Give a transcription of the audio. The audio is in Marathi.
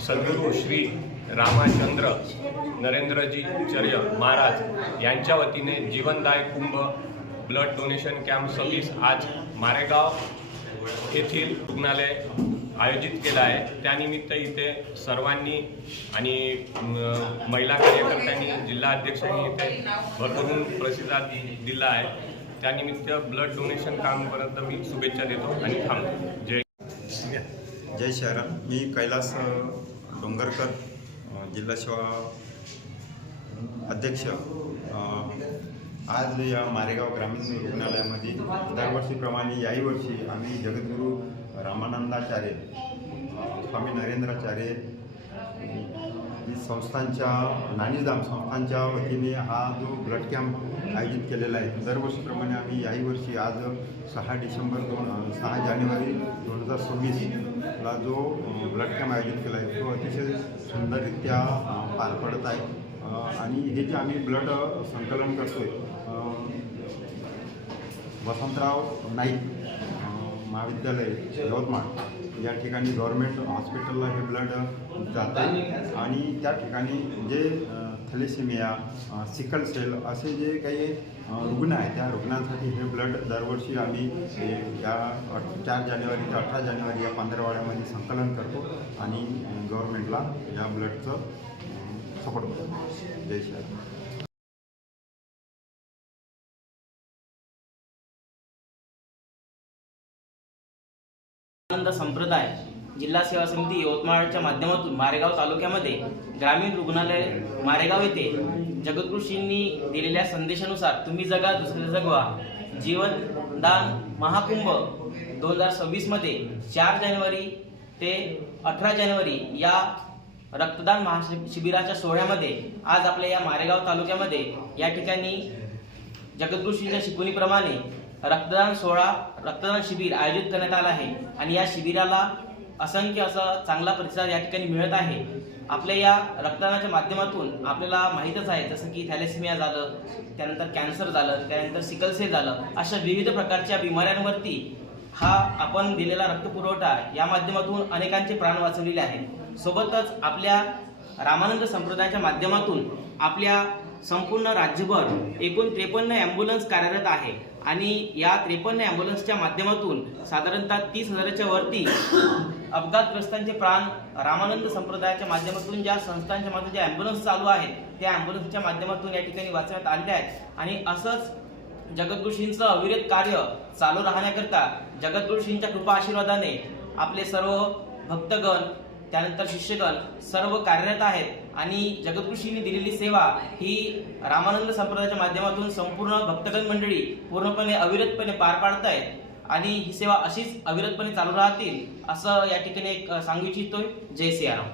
सद्गुरू श्री रामचंद्र नरेंद्रजी चर्य महाराज यांच्या वतीने जीवनदाय कुंभ ब्लड डोनेशन कॅम्प 26 आज मारेगाव येथील रुग्णालय आयोजित केला आहे। त्यानिमित्त इथे सर्वांनी आणि महिला कार्यकर्त्यांनी जिल्हा अध्यक्षांनी इथे भरभरून प्रतिसाद दिला आहे। त्यानिमित्त ब्लड डोनेशन कामपर्यंत मी शुभेच्छा देतो आणि थांबतो। जय श्रीराम। मी कैलास डोंगरकर, जिल्हा सेवा अध्यक्ष। आज या मारेगाव ग्रामीण रुग्णालयामध्ये दरवर्षीप्रमाणे याही वर्षी आम्ही जगद्गुरू रामानंदाचार्य स्वामी नरेंद्राचार्य संस्थांच्या नानीधाम संस्थांच्या वतीने हा जो ब्लड कॅम्प आयोजित केलेला आहे। दरवर्षीप्रमाणे आम्ही याही वर्षी आज 6 जानेवारी 2026 ला जो ब्लड कॅम्प आयोजित केला आहे तो अतिशय सुंदररित्या पार पडत आहे। आणि हे जे आम्ही ब्लड संकलन करतोय वसंतराव नाईक महाविद्यालय यवतमाळ या ठिकाणी गव्हर्नमेंट हॉस्पिटलला हे ब्लड जात आहे। आणि त्या ठिकाणी जे थॅलेसेमिया, सिकल सेल असे जे काही रुग्ण आहेत त्या रुग्णांसाठी हे ब्लड दरवर्षी आम्ही या 4 जानेवारी ते 18 जानेवारी या पंधरवड्यामध्ये संकलन करतो आणि गव्हर्नमेंटला या ब्लडचं सपोर्ट करतो। जय श्रीराम। आनंद संप्रदाय जिल्हा सेवा समिती यवतमाळच्या माध्यमातून मारेगाव तालुक्यामध्ये ग्रामीण रुग्णालय मारेगाव येथे जगद्गुरूंनी दिलेल्या संदेशानुसार तुम्ही जगा दुसरे जगवा जीवनदान महाकुंभ 2026 मध्ये 4 जानेवारी ते 18 जानेवारी या रक्तदान महाशिबिराच्या सोहळ्यामध्ये आज आपल्या या मारेगाव तालुक्यामध्ये या ठिकाणी जगद्गुरूंच्या शिकवणीप्रमाणे रक्तदान शिबिर आयोजित करण्यात आलं आहे। आणि या शिबिराला असंख्य असा चांगला प्रतिसाद या ठिकाणी मिळत आहे। आपल्या या रक्तदानाच्या माध्यमातून आपल्याला माहीतच आहे जसं की थॅलेसेमिया झालं, त्यानंतर कॅन्सर झालं, त्यानंतर सिकल सेल झालं, अशा विविध प्रकारच्या बिमाऱ्यांवरती हा आपण दिलेला रक्तपुरवठा या माध्यमातून अनेकांचे प्राण वाचवलेले आहेत। सोबतच आपल्या रामानंद संप्रदायाच्या माध्यमातून आपल्या संपूर्ण राज्यभर एकूण 53 ॲम्ब्युलन्स कार्यरत आहे। आणि या 53 ॲम्ब्युलन्सच्या माध्यमातून साधारणतः 30,000च्या वरती अपघातग्रस्तांचे प्राण रामानंद संप्रदायाच्या माध्यमातून ज्या संस्थांच्या मध्ये ज्या ॲम्ब्युलन्स चालू आहेत त्या ॲम्ब्युलन्सच्या माध्यमातून या ठिकाणी वाचवण्यात आलेले आहेत। आणि असंच जगद्गुरूंचं अविरत कार्य चालू राहण्याकरता जगद्गुरूंच्या कृपा आशीर्वादाने आपले सर्व भक्तगण त्यानंतर शिष्यगण सर्व कार्यरत आहेत। आणि जगद्गुरूंनी दिलेली सेवा ही रामानंद संप्रदायाच्या माध्यमातून संपूर्ण भक्तगण मंडळी पूर्णपणे अविरतपणे पार पाडत आहेत। आणि ही सेवा अशीच अविरतपणे चालू राहतील असं या ठिकाणी सांगू इच्छितोय। जय सियाराम।